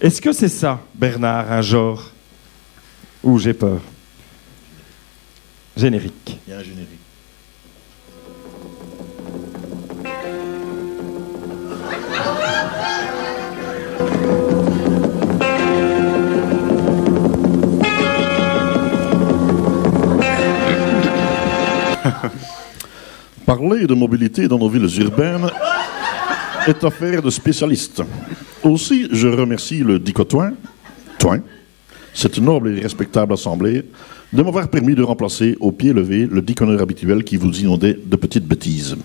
Est-ce que c'est ça, Bernard, un genre où j'ai peur? Générique. Il y a un générique. Parler de mobilité dans nos villes urbaines est affaire de spécialistes. Aussi, je remercie le Dicotoin, cette noble et respectable assemblée, de m'avoir permis de remplacer au pied levé le diconneur habituel qui vous inondait de petites bêtises.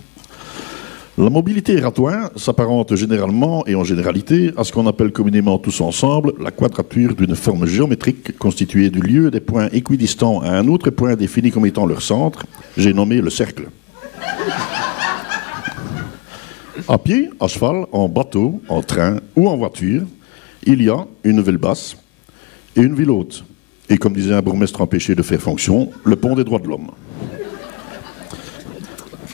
La mobilité ratoin s'apparente généralement et en généralité à ce qu'on appelle communément tous ensemble la quadrature d'une forme géométrique constituée du lieu des points équidistants à un autre point défini comme étant leur centre, j'ai nommé le cercle. À pied, à cheval, en bateau, en train ou en voiture, il y a une ville basse et une ville haute. Et comme disait un bourgmestre empêché de faire fonction, le pont des droits de l'homme.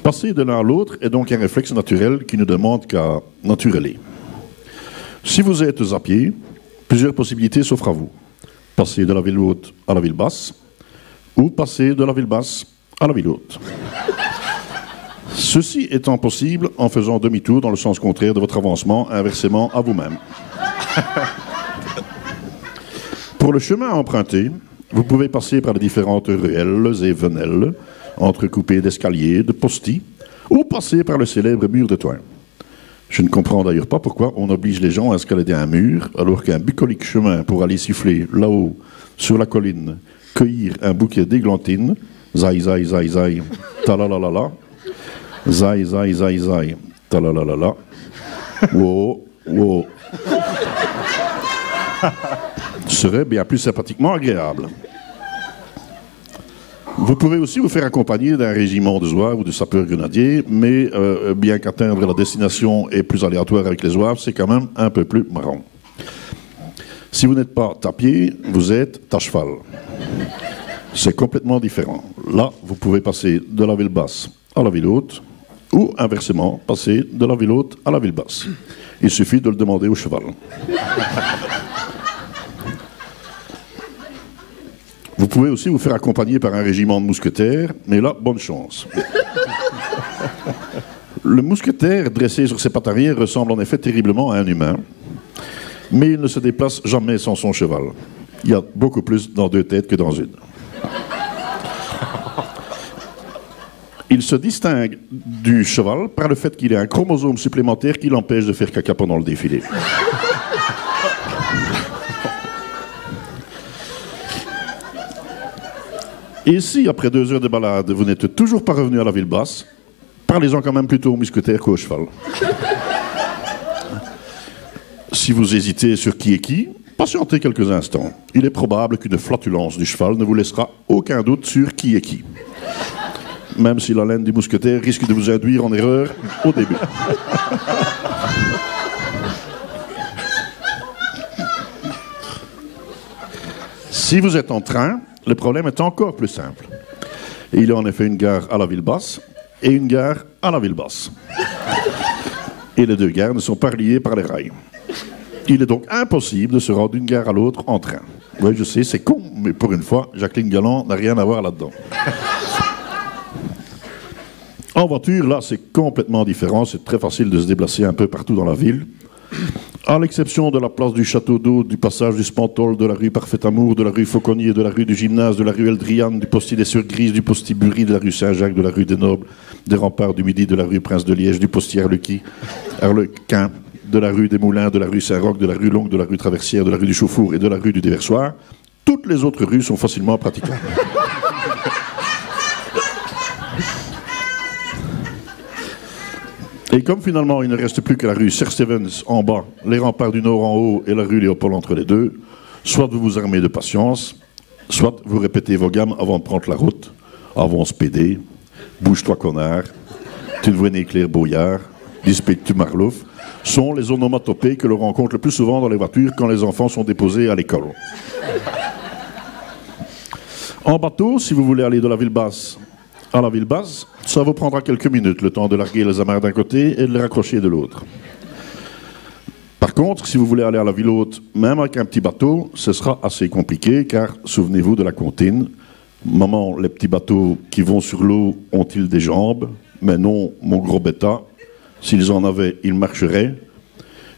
Passer de l'un à l'autre est donc un réflexe naturel qui ne demande qu'à natureler. Si vous êtes à pied, plusieurs possibilités s'offrent à vous. Passer de la ville haute à la ville basse, ou passer de la ville basse à la ville haute. Ceci étant possible en faisant demi-tour dans le sens contraire de votre avancement, inversement à vous-même. Pour le chemin à emprunter, vous pouvez passer par les différentes ruelles et venelles, entrecoupées d'escaliers, de postis, ou passer par le célèbre mur de Thouin. Je ne comprends d'ailleurs pas pourquoi on oblige les gens à escalader un mur, alors qu'un bucolique chemin pour aller siffler là-haut, sur la colline, cueillir un bouquet d'églantines, zai zai zai zai, talalalala, zai zai zai zai, talalalala, wow, wow, serait bien plus sympathiquement agréable. Vous pouvez aussi vous faire accompagner d'un régiment de zouaves ou de sapeurs-grenadiers, mais bien qu'atteindre la destination est plus aléatoire avec les zouaves, c'est quand même un peu plus marrant. Si vous n'êtes pas à pied, vous êtes à cheval. C'est complètement différent. Là, vous pouvez passer de la ville basse à la ville haute, ou inversement, passer de la ville haute à la ville basse. Il suffit de le demander au cheval. Vous pouvez aussi vous faire accompagner par un régiment de mousquetaires, mais là, bonne chance. Le mousquetaire, dressé sur ses pattes arrière, ressemble en effet terriblement à un humain, mais il ne se déplace jamais sans son cheval. Il y a beaucoup plus dans deux têtes que dans une. Il se distingue du cheval par le fait qu'il ait un chromosome supplémentaire qui l'empêche de faire caca pendant le défilé. Et si, après 2 heures de balade, vous n'êtes toujours pas revenu à la ville basse, parlez-en quand même plutôt au mousquetaire qu'au cheval. Si vous hésitez sur qui est qui, patientez quelques instants. Il est probable qu'une flatulence du cheval ne vous laissera aucun doute sur qui est qui. Même si la laine du mousquetaire risque de vous induire en erreur au début. Si vous êtes en train, le problème est encore plus simple. Il y a en effet une gare à la ville basse et une gare à la ville basse. Et les deux gares ne sont pas reliées par les rails. Il est donc impossible de se rendre d'une gare à l'autre en train. Oui, je sais, c'est con, mais pour une fois, Jacqueline Galland n'a rien à voir là-dedans. En voiture, là, c'est complètement différent. C'est très facile de se déplacer un peu partout dans la ville. À l'exception de la place du Château d'Eau, du passage du Spantol, de la rue Parfait Amour, de la rue Fauconnier, de la rue du Gymnase, de la rue Eldriane, du postier des Surgrises, du postier Bury, de la rue Saint-Jacques, de la rue des Nobles, des Remparts du Midi, de la rue Prince de Liège, du postier Arlequin, de la rue des Moulins, de la rue Saint-Roch, de la rue Longue, de la rue Traversière, de la rue du Chauffour et de la rue du Déversoir. Toutes les autres rues sont facilement praticables. Et comme finalement il ne reste plus que la rue Serre-Stevens en bas, les remparts du Nord en haut et la rue Léopold entre les deux, soit vous vous armez de patience, soit vous répétez vos gammes avant de prendre la route. Avance PD, bouge-toi connard, tu ne vois ni Claire Boyard, dispecte-tu Marlouf, sont les onomatopées que l'on rencontre le plus souvent dans les voitures quand les enfants sont déposés à l'école. En bateau, si vous voulez aller de la ville basse à la ville basse, ça vous prendra quelques minutes, le temps de larguer les amarres d'un côté et de les raccrocher de l'autre. Par contre, si vous voulez aller à la ville haute, même avec un petit bateau, ce sera assez compliqué, car souvenez-vous de la comptine. Maman, les petits bateaux qui vont sur l'eau ont-ils des jambes? Mais non, mon gros bêta. S'ils en avaient, ils marcheraient.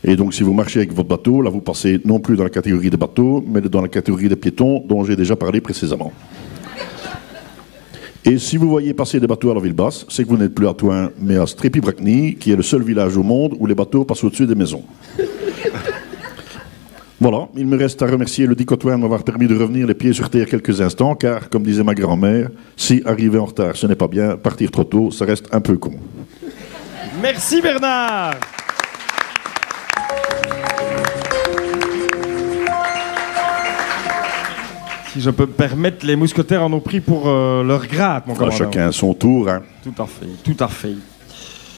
Et donc, si vous marchez avec votre bateau, là, vous passez non plus dans la catégorie des bateaux, mais dans la catégorie des piétons, dont j'ai déjà parlé précédemment. Et si vous voyez passer des bateaux à la ville basse, c'est que vous n'êtes plus à Thoin, mais à Strépy-Bracny, qui est le seul village au monde où les bateaux passent au-dessus des maisons. Voilà, il me reste à remercier le Dicotoin de m'avoir permis de revenir les pieds sur terre quelques instants, car, comme disait ma grand-mère, si arriver en retard, ce n'est pas bien, partir trop tôt, ça reste un peu con. Merci Bernard. Si je peux me permettre, les mousquetaires en ont pris pour leur grade, mon commandant. Chacun son tour. Hein. Tout à fait, tout à fait.